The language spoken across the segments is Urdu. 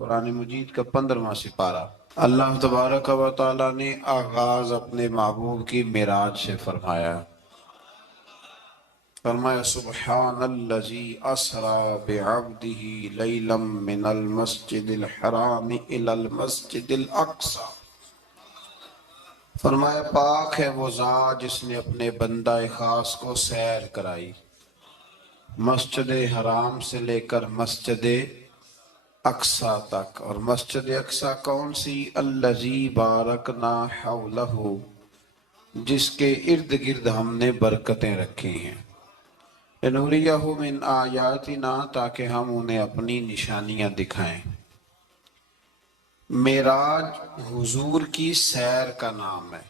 قرآن مجید کا 15واں سپارہ۔ اللہ تبارک و تعالیٰ نے آغاز اپنے محبوب کی معراج سے فرمایا۔ سبحان الذی اسری بعبدہ لیلا من المسجد الحرام الی المسجد الاقصی۔ فرمایا پاک ہے وہ ذات جس نے اپنے بندہ خاص کو سیر کرائی مسجد حرام سے لے کر مسجد اقصی تک۔ اور مسجد اقصی کون سی؟ الذی بارکنا حولہ، جس کے ارد گرد ہم نے برکتیں رکھی ہیں۔ لنوریہ من آیاتنا، تاکہ ہم انہیں اپنی نشانیاں دکھائیں۔ معراج حضور کی سیر کا نام ہے۔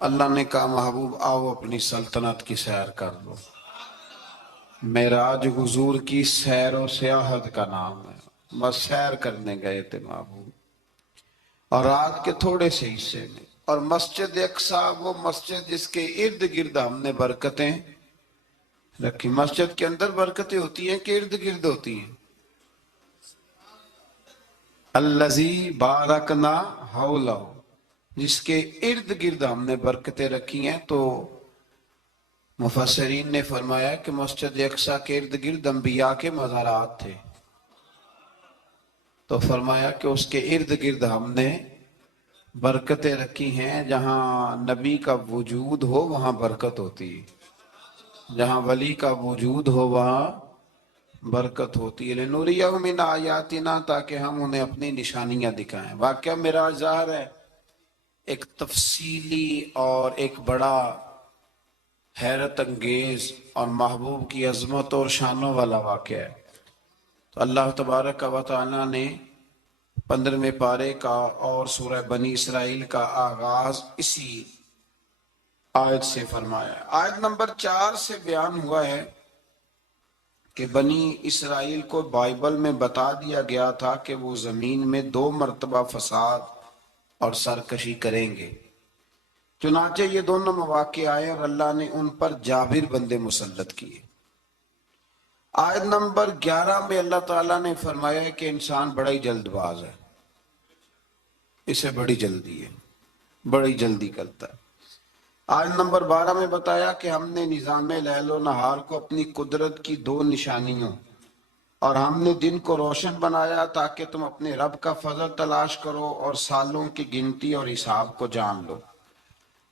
اللہ نے کہا محبوب آؤ اپنی سلطنت کی سیر کر لو۔ معراج حضور کی سیر و سیاحت کا نام ہے۔ بس سیر کرنے گئے تھے محبوب، اور رات کے تھوڑے سے حصے میں۔ اور مسجد اقصی وہ مسجد جس کے ارد گرد ہم نے برکتیں رکھی۔ مسجد کے اندر برکتیں ہوتی ہیں کہ ارد گرد ہوتی ہیں؟ الذی بارکنا حولہ، جس کے ارد گرد ہم نے برکتیں رکھی ہیں۔ تو مفسرین نے فرمایا کہ مسجد اقصی کے ارد گرد انبیاء کے مزارات تھے، تو فرمایا کہ اس کے ارد گرد ہم نے برکتیں رکھی ہیں۔ جہاں نبی کا وجود ہو وہاں برکت ہوتی ہے، جہاں ولی کا وجود ہو وہاں برکت ہوتی ہے۔ لنوریہ من آیاتنا، تاکہ ہم انہیں اپنی نشانیاں دکھائیں۔ واقعہ معراج ظاہر ہے ایک تفصیلی اور ایک بڑا حیرت انگیز اور محبوب کی عظمت اور شانوں والا واقعہ ہے۔ تو اللہ تبارک و تعالیٰ نے 15ویں پارے کا اور سورہ بنی اسرائیل کا آغاز اسی آیت سے فرمایا۔ آیت نمبر 4 سے بیان ہوا ہے کہ بنی اسرائیل کو بائبل میں بتا دیا گیا تھا کہ وہ زمین میں 2 مرتبہ فساد اور سرکشی کریں گے۔ چنانچہ یہ دونوں مواقع آئے اور اللہ نے ان پر جابر بندے مسلط کیے۔ آیت نمبر 11 میں اللہ تعالیٰ نے فرمایا ہے کہ انسان بڑا ہی جلد باز ہے، اسے بڑی جلدی ہے، بڑی جلدی کرتا ہے۔ آیت نمبر 12 میں بتایا کہ ہم نے نظام لیل و نہار کو اپنی قدرت کی 2 نشانیوں، اور ہم نے دن کو روشن بنایا تاکہ تم اپنے رب کا فضل تلاش کرو اور سالوں کی گنتی اور حساب کو جان لو۔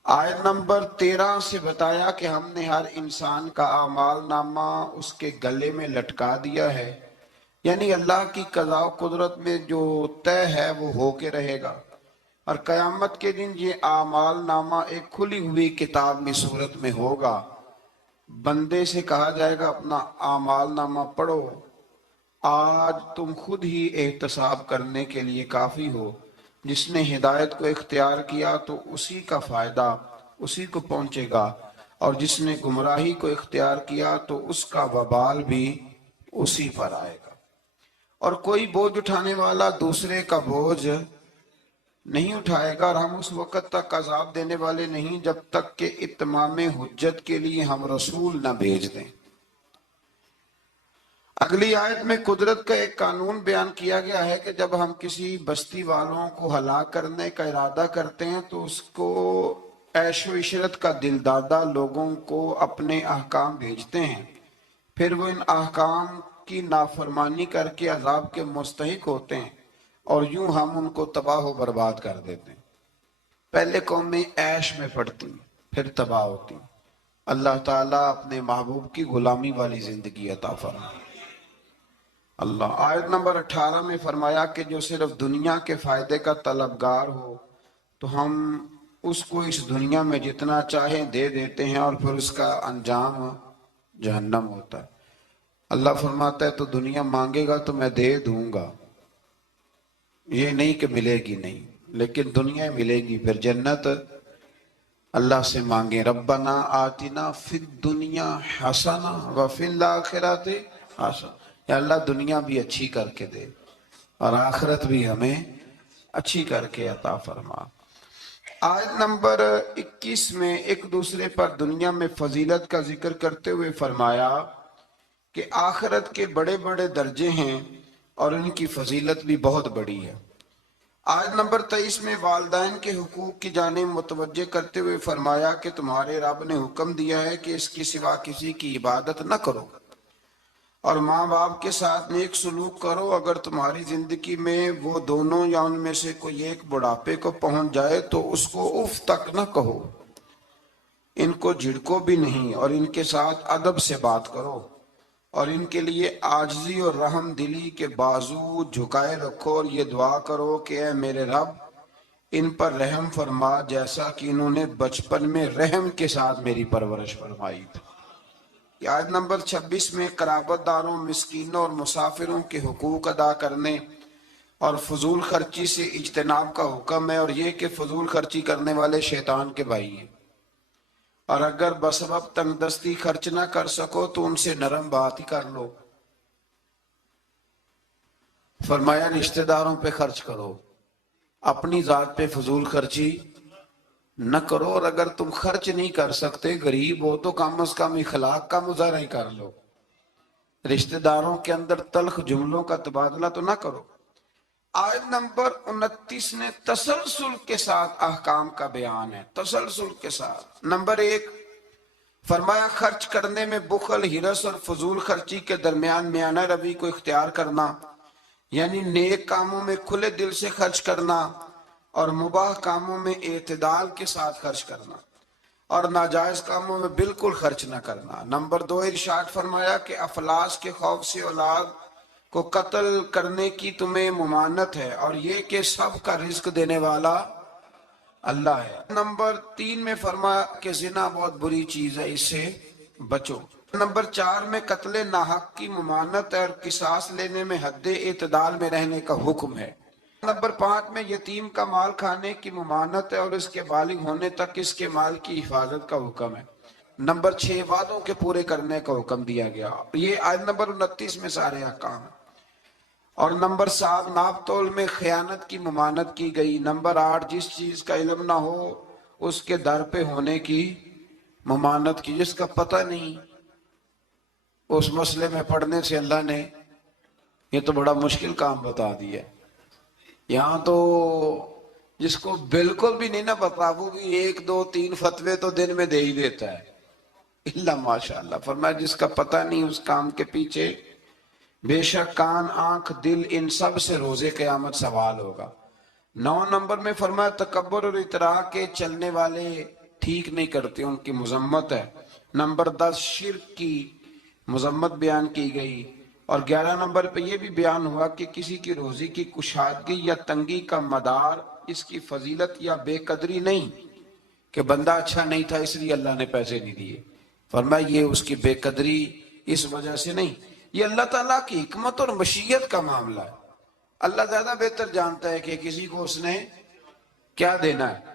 آیت نمبر 13 سے بتایا کہ ہم نے ہر انسان کا اعمال نامہ اس کے گلے میں لٹکا دیا ہے، یعنی اللہ کی قضاء و قدرت میں جو طے ہے وہ ہو کے رہے گا۔ اور قیامت کے دن یہ اعمال نامہ ایک کھلی ہوئی کتاب کی صورت میں ہوگا۔ بندے سے کہا جائے گا اپنا اعمال نامہ پڑھو، آج تم خود ہی احتساب کرنے کے لیے کافی ہو۔ جس نے ہدایت کو اختیار کیا تو اسی کا فائدہ اسی کو پہنچے گا، اور جس نے گمراہی کو اختیار کیا تو اس کا وبال بھی اسی پر آئے گا۔ اور کوئی بوجھ اٹھانے والا دوسرے کا بوجھ نہیں اٹھائے گا، اور ہم اس وقت تک عذاب دینے والے نہیں جب تک کہ اتمام حجت کے لیے ہم رسول نہ بھیج دیں۔ اگلی آیت میں قدرت کا ایک قانون بیان کیا گیا ہے کہ جب ہم کسی بستی والوں کو ہلاک کرنے کا ارادہ کرتے ہیں تو اس کو عیش و عشرت کا دل دادا لوگوں کو اپنے احکام بھیجتے ہیں، پھر وہ ان احکام کی نافرمانی کر کے عذاب کے مستحق ہوتے ہیں، اور یوں ہم ان کو تباہ و برباد کر دیتے ہیں۔ پہلے قومیں عیش میں پڑتی پھر تباہ ہوتی۔ اللہ تعالیٰ اپنے محبوب کی غلامی والی زندگی عطا فرمائے۔ اللہ آیت نمبر 18 میں فرمایا کہ جو صرف دنیا کے فائدے کا طلبگار ہو تو ہم اس کو اس دنیا میں جتنا چاہیں دے دیتے ہیں، اور پھر اس کا انجام جہنم ہوتا ہے۔ اللہ فرماتا ہے تو دنیا مانگے گا تو میں دے دوں گا، یہ نہیں کہ ملے گی نہیں، لیکن دنیا ملے گی۔ پھر جنت اللہ سے مانگیں ربنا آتنا فی الدنیا حسنہ وفی الآخرۃ حسنہ، یا اللہ دنیا بھی اچھی کر کے دے اور آخرت بھی ہمیں اچھی کر کے عطا فرما۔ آیت نمبر 21 میں ایک دوسرے پر دنیا میں فضیلت کا ذکر کرتے ہوئے فرمایا کہ آخرت کے بڑے بڑے درجے ہیں اور ان کی فضیلت بھی بہت بڑی ہے۔ آیت نمبر 23 میں والدین کے حقوق کی جانب متوجہ کرتے ہوئے فرمایا کہ تمہارے رب نے حکم دیا ہے کہ اس کے سوا کسی کی عبادت نہ کرو، اور ماں باپ کے ساتھ نیک سلوک کرو۔ اگر تمہاری زندگی میں وہ دونوں یا ان میں سے کوئی ایک بڑھاپے کو پہنچ جائے تو اس کو اف تک نہ کہو، ان کو جھڑکو بھی نہیں، اور ان کے ساتھ ادب سے بات کرو، اور ان کے لیے عاجزی اور رحم دلی کے بازو جھکائے رکھو، اور یہ دعا کرو کہ اے میرے رب ان پر رحم فرما جیسا کہ انہوں نے بچپن میں رحم کے ساتھ میری پرورش فرمائی تھی۔ آیت نمبر 26 میں قرابت داروں، مسکینوں اور مسافروں کے حقوق ادا کرنے اور فضول خرچی سے اجتناب کا حکم ہے، اور یہ کہ فضول خرچی کرنے والے شیطان کے بھائی ہیں، اور اگر بسبب تنگ دستی خرچ نہ کر سکو تو ان سے نرم بات ہی کر لو۔ فرمایا رشتہ داروں پہ خرچ کرو، اپنی ذات پہ فضول خرچی نہ کرو، اور اگر تم خرچ نہیں کر سکتے، غریب ہو تو کم از کم اخلاق کا مظاہرہ ہی کر لو۔ رشتہ داروں کے اندر تلخ جملوں کا تبادلہ تو نہ کرو۔ آیت نمبر 29 نے تسلسل کے ساتھ احکام کا بیان ہے، تسلسل کے ساتھ۔ نمبر 1 فرمایا خرچ کرنے میں بخل، ہرس اور فضول خرچی کے درمیان میانہ روی کو اختیار کرنا، یعنی نیک کاموں میں کھلے دل سے خرچ کرنا اور مباح کاموں میں اعتدال کے ساتھ خرچ کرنا، اور ناجائز کاموں میں بالکل خرچ نہ کرنا۔ نمبر 2 ارشاد فرمایا کہ افلاس کے خوف سے اولاد کو قتل کرنے کی تمہیں ممانعت ہے، اور یہ کہ سب کا رزق دینے والا اللہ ہے۔ نمبر 3 میں فرمایا کہ زنا بہت بری چیز ہے، اس سے بچو۔ نمبر 4 میں قتل ناحق کی ممانعت ہے، اور قصاص لینے میں حد اعتدال میں رہنے کا حکم ہے۔ نمبر 5 میں یتیم کا مال کھانے کی ممانعت ہے، اور اس کے بالغ ہونے تک اس کے مال کی حفاظت کا حکم ہے۔ نمبر 6 وعدوں کے پورے کرنے کا حکم دیا گیا۔ یہ آیت نمبر 29 میں سارے احکام ہیں۔ اور نمبر 7 ناپ تول میں خیانت کی ممانعت کی گئی۔ نمبر 8 جس چیز کا علم نہ ہو اس کے در پہ ہونے کی ممانعت کی، جس کا پتہ نہیں اس مسئلے میں پڑھنے سے اللہ نے یہ تو بڑا مشکل کام بتا دیا۔ یہاں تو جس کو بالکل بھی نہیں نہ پتا وہ بھی 1 2 3 فتوے تو دن میں دے ہی دیتا ہے، اللہ ماشاءاللہ۔ فرمایا جس کا پتہ نہیں اس کام کے پیچھے بے شک کان آنکھ دل ان سب سے روز قیامت سوال ہوگا۔ 9 نمبر میں فرمایا تکبر اور اطراء کے چلنے والے ٹھیک نہیں کرتے، ان کی مذمت ہے۔ نمبر 10 شرک کی مذمت بیان کی گئی، اور 11 نمبر پہ یہ بھی بیان ہوا کہ کسی کی روزی کی کشادگی یا تنگی کا مدار اس کی فضیلت یا بے قدری نہیں کہ بندہ اچھا نہیں تھا اس لیے اللہ نے پیسے نہیں دیے۔ فرمایا یہ اس کی بے قدری اس وجہ سے نہیں، یہ اللہ تعالیٰ کی حکمت اور مشیت کا معاملہ ہے۔ اللہ زیادہ بہتر جانتا ہے کہ کسی کو اس نے کیا دینا ہے۔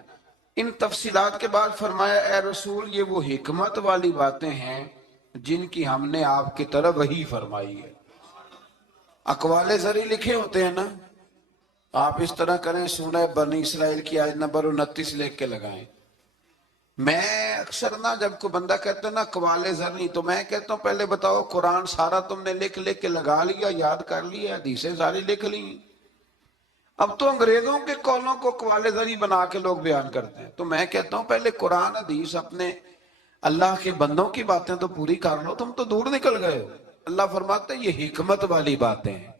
ان تفصیلات کے بعد فرمایا اے رسول یہ وہ حکمت والی باتیں ہیں جن کی ہم نے آپ کی طرف وحی فرمائی ہے۔ اقوال زری لکھے ہوتے ہیں نا، آپ اس طرح کریں سورہ بنی اسرائیل کی آیت نمبر 29 لکھ کے لگائیں۔ میں اکثر نا جب کوئی بندہ کہتا ہے نا اقوال زری تو میں کہتا ہوں پہلے بتاؤ قرآن سارا تم نے لکھ کے لگا لیا، یاد کر لیا، حدیثیں ساری لکھ لی؟ اب تو انگریزوں کے قولوں کو اقوال زری بنا کے لوگ بیان کرتے ہیں۔ تو میں کہتا ہوں پہلے قرآن حدیث اپنے اللہ کے بندوں کی باتیں تو پوری کر لو، تم تو دور نکل گئے ہو۔ اللہ فرماتا ہے یہ حکمت والی باتیں ہیں،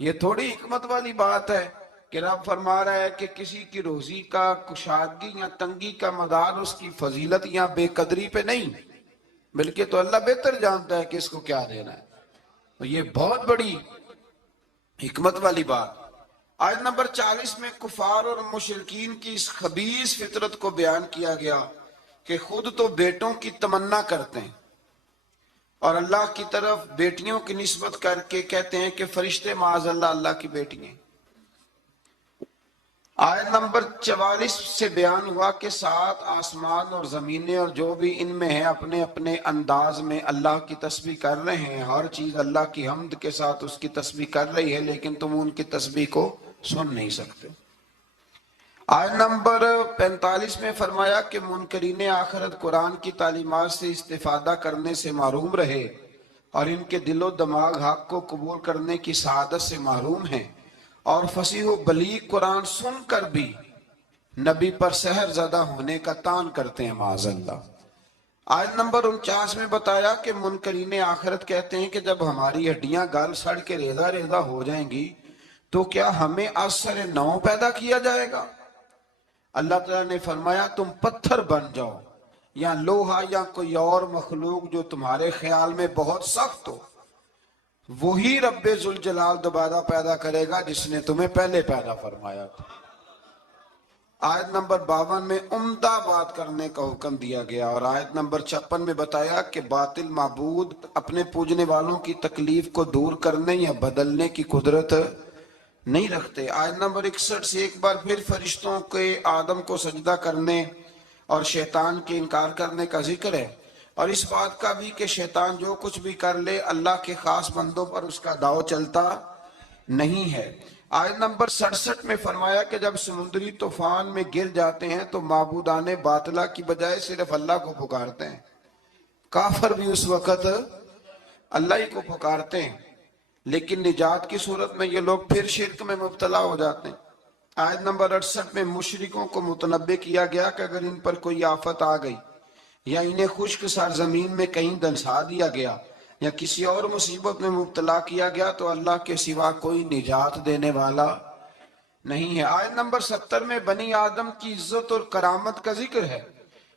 یہ تھوڑی حکمت والی بات ہے کہ رب فرما رہا ہے کہ کسی کی روزی کا کشادگی یا تنگی کا مدار اس کی فضیلت یا بے قدری پہ نہیں، بلکہ تو اللہ بہتر جانتا ہے کہ اس کو کیا دینا ہے۔ تو یہ بہت بڑی حکمت والی بات۔ آیت نمبر 40 میں کفار اور مشرکین کی اس خبیث فطرت کو بیان کیا گیا کہ خود تو بیٹوں کی تمنا کرتے ہیں اور اللہ کی طرف بیٹیوں کی نسبت کر کے کہتے ہیں کہ فرشتے معاذ اللہ اللہ کی بیٹی ہیں۔ آیت نمبر 44 سے بیان ہوا کہ 7 آسمان اور زمینیں اور جو بھی ان میں ہے اپنے اپنے انداز میں اللہ کی تسبیح کر رہے ہیں، ہر چیز اللہ کی حمد کے ساتھ اس کی تسبیح کر رہی ہے، لیکن تم ان کی تسبیح کو سن نہیں سکتے۔ آیت نمبر 45 میں فرمایا کہ منکرین آخرت قرآن کی تعلیمات سے استفادہ کرنے سے محروم رہے، اور ان کے دل و دماغ حق کو قبول کرنے کی سعادت سے محروم ہیں، اور فصیح و بلیغ قرآن سن کر بھی نبی پر سحر زدہ ہونے کا تان کرتے ہیں، معاذ اللہ۔ آیت نمبر 49 میں بتایا کہ منکرین آخرت کہتے ہیں کہ جب ہماری ہڈیاں گل سڑ کے ریزہ ریزہ ہو جائیں گی تو کیا ہمیں از سر نو پیدا کیا جائے گا؟ اللہ تعالیٰ نے فرمایا تم پتھر بن جاؤ یا لوہا یا کوئی اور مخلوق جو تمہارے خیال میں بہت سخت ہو، وہی رب ذوالجلال دوبارہ پیدا کرے گا جس نے تمہیں پہلے پیدا فرمایا تھا۔ آیت نمبر 52 میں عمدہ بات کرنے کا حکم دیا گیا، اور آیت نمبر 56 میں بتایا کہ باطل معبود اپنے پوجنے والوں کی تکلیف کو دور کرنے یا بدلنے کی قدرت نہیں رکھتے۔ آیت نمبر 61 سے ایک بار پھر فرشتوں کے آدم کو سجدہ کرنے اور شیطان کے انکار کرنے کا ذکر ہے، اور اس بات کا بھی کہ شیطان جو کچھ بھی کر لے اللہ کے خاص بندوں پر اس کا داؤ چلتا نہیں ہے۔ آیت نمبر 67 میں فرمایا کہ جب سمندری طوفان میں گر جاتے ہیں تو معبودان باطلہ کی بجائے صرف اللہ کو پکارتے ہیں، کافر بھی اس وقت اللہ ہی کو پکارتے ہیں، لیکن نجات کی صورت میں یہ لوگ پھر شرک میں مبتلا ہو جاتے ہیں۔ آیت نمبر 68 میں مشرکوں کو متنبہ کیا گیا کہ اگر ان پر کوئی آفت آ گئی یا انہیں خشک سرزمین میں کہیں دنسا دیا گیا یا کسی اور مصیبت میں مبتلا کیا گیا تو اللہ کے سوا کوئی نجات دینے والا نہیں ہے۔ آیت نمبر 70 میں بنی آدم کی عزت اور کرامت کا ذکر ہے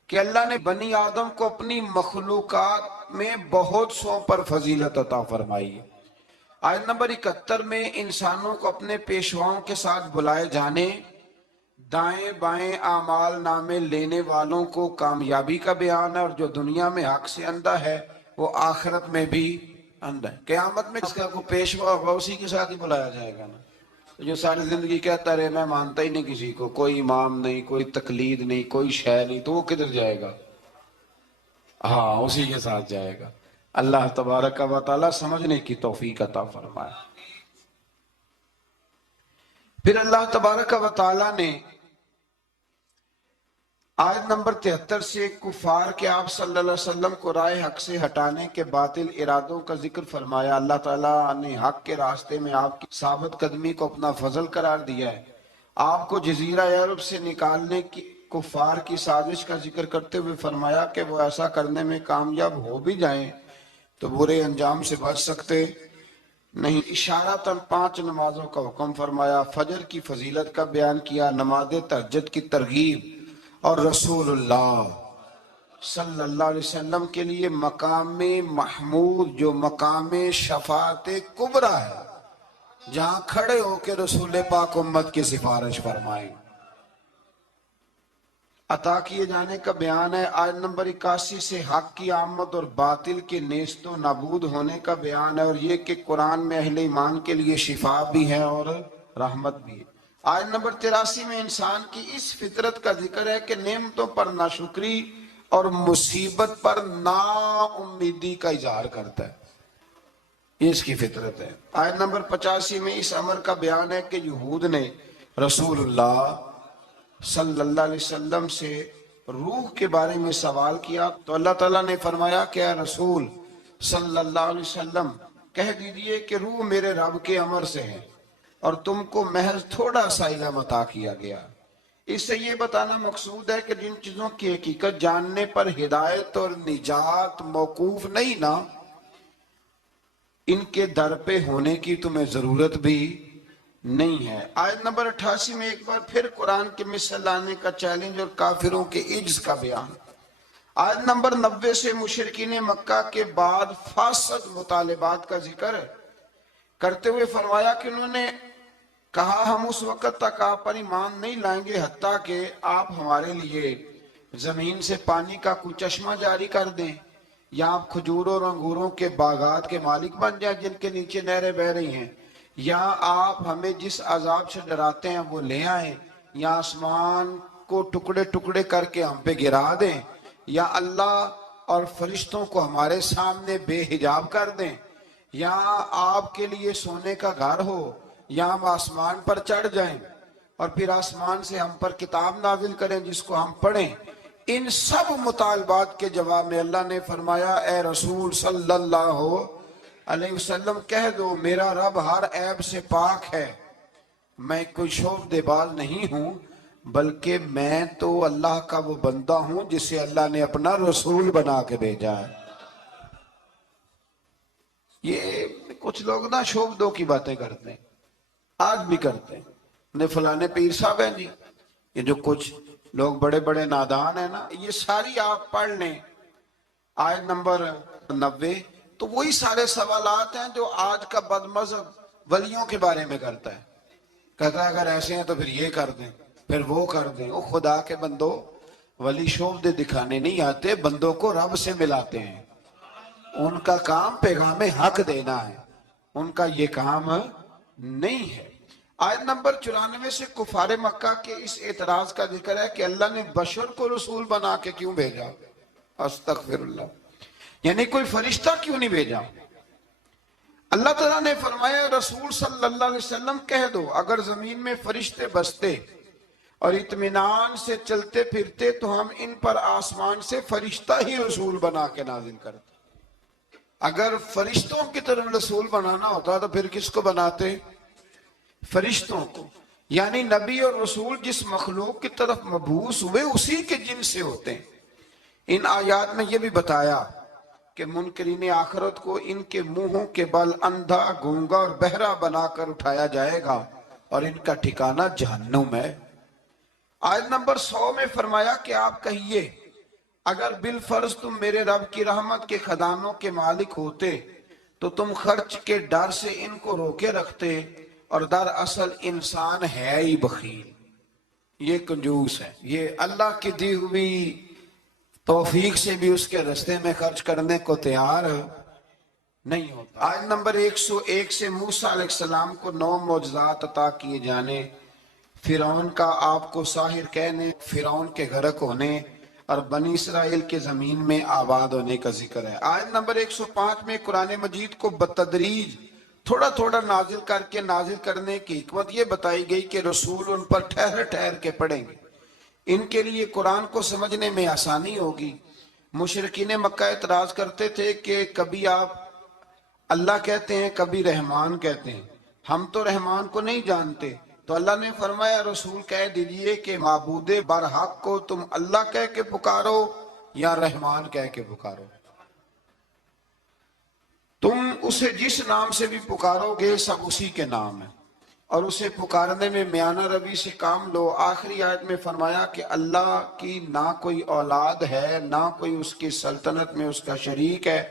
کہ اللہ نے بنی آدم کو اپنی مخلوقات میں بہت سو پر فضیلت عطا فرمائی ہے۔ آیت نمبر 71 میں انسانوں کو اپنے پیشواؤں کے ساتھ بلائے جانے، دائیں بائیں اعمال نامے لینے والوں کو کامیابی کا بیان ہے، اور جو دنیا میں حق سے اندھا ہے وہ آخرت میں بھی اندھا ہے۔ قیامت میں اس کا کوئی پیشوا ہوگا اسی کے ساتھ ہی بلایا جائے گا نا، جو ساری زندگی کہتا رہے میں مانتا ہی نہیں کسی کو، کوئی امام نہیں، کوئی تقلید نہیں، کوئی شے نہیں، تو وہ کدھر جائے گا؟ ہاں اسی کے ساتھ جائے گا۔ اللہ تبارک و تعالی سمجھنے کی توفیق عطا فرمائے۔ پھر اللہ تبارک و تعالی نے آیت نمبر 73 سے کفار کے آپ صلی اللہ علیہ وسلم کو راہ حق سے ہٹانے کے باطل ارادوں کا ذکر فرمایا۔ اللہ تعالیٰ نے حق کے راستے میں آپ کی ثابت قدمی کو اپنا فضل قرار دیا ہے۔ آپ کو جزیرہ عرب سے نکالنے کی کفار کی سازش کا ذکر کرتے ہوئے فرمایا کہ وہ ایسا کرنے میں کامیاب ہو بھی جائیں تو برے انجام سے بچ سکتے نہیں۔ اشارتاً 5 نمازوں کا حکم فرمایا، فجر کی فضیلت کا بیان کیا، نماز تہجد کی ترغیب، اور رسول اللہ صلی اللہ علیہ وسلم کے لیے مقام محمود جو مقام شفاعت کبریٰ ہے، جہاں کھڑے ہو کے رسول پاک امت کی سفارش فرمائیں، عطا کیے جانے کا بیان ہے۔ آیت نمبر 81 سے حق کی آمد اور باطل کے نیست و نابود ہونے کا بیان ہے، اور یہ کہ قرآن میں اہل ایمان کے لیے شفا بھی ہے اور رحمت بھی ہے۔ آیت نمبر 83 میں انسان کی اس فطرت کا ذکر ہے کہ نعمتوں پر ناشکری اور مصیبت پر نا امیدی کا اظہار کرتا ہے، یہ اس کی فطرت ہے۔ آیت نمبر 85 میں اس امر کا بیان ہے کہ یہود نے رسول اللہ صلی اللہ علیہ وسلم سے روح کے بارے میں سوال کیا تو اللہ تعالیٰ نے فرمایا کہ اے رسول صلی اللہ علیہ وسلم کہہ دیجئے کہ روح میرے رب کے امر سے ہے اور تم کو محض تھوڑا سا علم عطا کیا گیا۔ اس سے یہ بتانا مقصود ہے کہ جن چیزوں کی حقیقت جاننے پر ہدایت اور نجات موقوف نہیں نا، ان کے در پہ ہونے کی تمہیں ضرورت بھی نہیں ہے۔ آیت نمبر 88 میں ایک بار پھر قرآن کے مثل لانے کا چیلنج اور کافروں کے عجز کا بیان۔ آیت نمبر 90 سے مشرکین مکہ کے بعد فاسد مطالبات کا ذکر کرتے ہوئے فرمایا کہ انہوں نے کہا ہم اس وقت تک آپ پر ایمان نہیں لائیں گے حتیٰ کہ آپ ہمارے لیے زمین سے پانی کا کوئی چشمہ جاری کر دیں، یا آپ کھجور اور انگوروں کے باغات کے مالک بن جائیں جن کے نیچے نہریں بہہ رہی ہیں، یا آپ ہمیں جس عذاب سے ڈراتے ہیں وہ لے آئیں، یا آسمان کو ٹکڑے ٹکڑے کر کے ہم پہ گرا دیں، یا اللہ اور فرشتوں کو ہمارے سامنے بے حجاب کر دیں، یا آپ کے لیے سونے کا گھر ہو، یا ہم آسمان پر چڑھ جائیں اور پھر آسمان سے ہم پر کتاب نازل کریں جس کو ہم پڑھیں۔ ان سب مطالبات کے جواب میں اللہ نے فرمایا اے رسول صلی اللہ علیہ وسلم کہہ دو میرا رب ہر عیب سے پاک ہے، میں کوئی شعبدے باز نہیں ہوں، بلکہ میں تو اللہ کا وہ بندہ ہوں جسے اللہ نے اپنا رسول بنا کے بھیجا ہے۔ یہ کچھ لوگ نا شعبدوں کی باتیں کرتے ہیں، آج بھی کرتے ہیں، فلانے پیر صاحب ہیں جی، یہ جو کچھ لوگ بڑے بڑے نادان ہیں نا، یہ ساری آپ پڑھ لیں آیت نمبر 90، تو وہی سارے سوالات ہیں جو آج کا بد مذہب ولیوں کے بارے میں کرتا ہے، کہتا ہے اگر ایسے ہیں تو پھر یہ کر دیں، پھر وہ کر دیں۔ وہ خدا کے بندو، ولی شعبدے دکھانے نہیں آتے، بندوں کو رب سے ملاتے ہیں، ان کا کام پیغام حق دینا ہے، ان کا یہ کام نہیں ہے۔ آیت نمبر 94 سے کفار مکہ کے اس اعتراض کا ذکر ہے کہ اللہ نے بشر کو رسول بنا کے کیوں بھیجا؟ استغفر اللہ، یعنی کوئی فرشتہ کیوں نہیں بھیجا؟ اللہ تعالیٰ نے فرمایا رسول صلی اللہ علیہ وسلم کہہ دو اگر زمین میں فرشتے بستے اور اطمینان سے چلتے پھرتے تو ہم ان پر آسمان سے فرشتہ ہی رسول بنا کے نازل کرتے۔ اگر فرشتوں کی طرف رسول بنانا ہوتا تو پھر کس کو بناتے؟ فرشتوں کو۔ یعنی نبی اور رسول جس مخلوق کی طرف مبعوث ہوئے اسی کے جنس سے ہوتے ہیں۔ ان آیات میں یہ بھی بتایا کہ منکرین آخرت کو ان کے منہوں کے بل اندھا، گونگا اور بہرا بنا کر اٹھایا جائے گا اور ان کا ٹھکانہ جہنم ہے۔ آیت نمبر 100 میں فرمایا کہ آپ کہیے اگر بالفرض تم میرے رب کی رحمت کے خزانوں کے مالک ہوتے تو تم خرچ کے ڈر سے ان کو روکے رکھتے، اور دراصل انسان ہے ہی بخیل، یہ کنجوس ہے، یہ اللہ کی دی ہوئی توفیق سے بھی اس کے رستے میں خرچ کرنے کو تیار نہیں ہوتا۔ آیت نمبر 101 سے موسیٰ علیہ السلام کو 9 معجزات عطا کیے جانے، فرعون کا آپ کو ساحر کہنے، فرعون کے غرق ہونے اور بنی اسرائیل کے زمین میں آباد ہونے کا ذکر ہے۔ آیت نمبر 105 میں قرآن مجید کو بتدریج تھوڑا تھوڑا نازل کر کے نازل کرنے کی حکمت یہ بتائی گئی کہ رسول ان پر ٹھہر ٹھہر کے پڑھیں گے، ان کے لیے قرآن کو سمجھنے میں آسانی ہوگی۔ مشرکین مکہ اعتراض کرتے تھے کہ کبھی آپ اللہ کہتے ہیں کبھی رحمان کہتے ہیں، ہم تو رحمان کو نہیں جانتے، تو اللہ نے فرمایا رسول کہہ دیجئے کہ معبود برحق کو تم اللہ کہہ کے پکارو یا رحمان کہہ کے پکارو، تم اسے جس نام سے بھی پکارو گے سب اسی کے نام ہے، اور اسے پکارنے میں میانہ روی سے کام لو۔ آخری آیت میں فرمایا کہ اللہ کی نہ کوئی اولاد ہے، نہ کوئی اس کی سلطنت میں اس کا شریک ہے،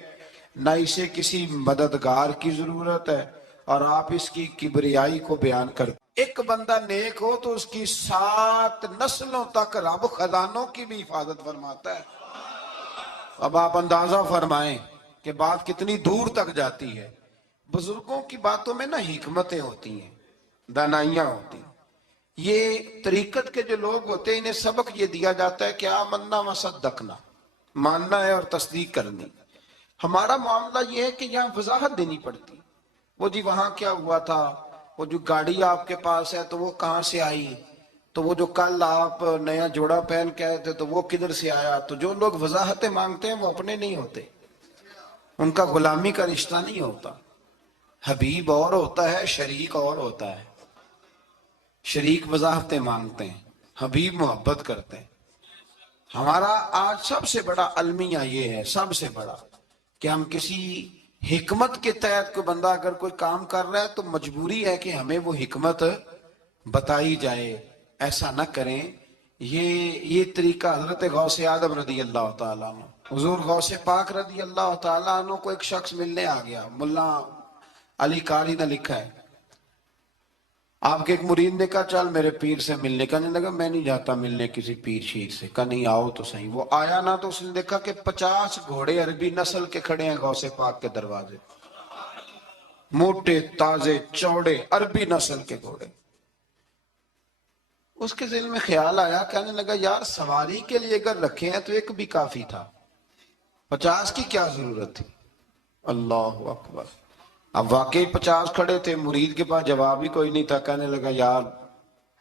نہ اسے کسی مددگار کی ضرورت ہے، اور آپ اس کی کبریائی کو بیان کرتے۔ ایک بندہ نیک ہو تو اس کی 7 نسلوں تک رب خزانوں کی بھی حفاظت فرماتا ہے۔ اب آپ اندازہ فرمائیں کہ بات کتنی دور تک جاتی ہے۔ بزرگوں کی باتوں میں نا حکمتیں ہوتی ہیں، دانائیاں ہوتی ہیں۔ یہ طریقت کے جو لوگ ہوتے ہیں انہیں سبق یہ دیا جاتا ہے کہ آمنا و صدقنا، ماننا ہے اور تصدیق کرنی۔ ہمارا معاملہ یہ ہے کہ یہاں وضاحت دینی پڑتی، وہ جی وہاں کیا ہوا تھا، وہ جو گاڑی آپ کے پاس ہے تو وہ کہاں سے آئی، تو وہ جو کل آپ نیا جوڑا پہن کے آئے تھے تو وہ کدھر سے آیا۔ تو جو لوگ وضاحتیں مانگتے ہیں وہ اپنے نہیں ہوتے، ان کا غلامی کا رشتہ نہیں ہوتا۔ حبیب اور ہوتا ہے، شریک اور ہوتا ہے۔ شریک وضاحتیں مانگتے ہیں، حبیب محبت کرتے ہیں۔ ہمارا آج سب سے بڑا المیہ یہ ہے، سب سے بڑا، کہ ہم کسی حکمت کے تحت کوئی بندہ اگر کوئی کام کر رہا ہے تو مجبوری ہے کہ ہمیں وہ حکمت بتائی جائے، ایسا نہ کریں۔ یہ طریقہ حضرت غوث اعظم رضی اللہ تعالیٰ عنہ، حضور غوث پاک رضی اللہ تعالیٰ عنہ کو ایک شخص ملنے آ گیا۔ ملا علی قاری نے لکھا ہے، آپ کے ایک مرید نے کہا چل میرے پیر سے ملنے، کہنے لگا میں نہیں جاتا ملنے کسی پیر شیر سے، کہا نہیں آؤ تو صحیح۔ وہ آیا نہ تو اس نے دیکھا کہ 50 گھوڑے عربی نسل کے کھڑے ہیں غوث پاک کے دروازے، موٹے تازے چوڑے عربی نسل کے گھوڑے۔ اس کے ذہن میں خیال آیا، کہنے لگا یار سواری کے لیے اگر رکھے ہیں تو ایک بھی کافی تھا، 50 کی کیا ضرورت تھی؟ اللہ اکبر۔ اب واقعی 50 کھڑے تھے، مرید کے پاس جواب ہی کوئی نہیں تھا، کہنے لگا یار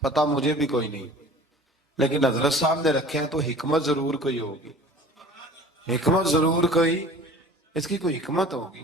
پتہ مجھے بھی کوئی نہیں، لیکن حضرت صاحب نے رکھے ہیں تو حکمت ضرور کوئی ہوگی، حکمت ضرور کوئی، اس کی کوئی حکمت ہوگی۔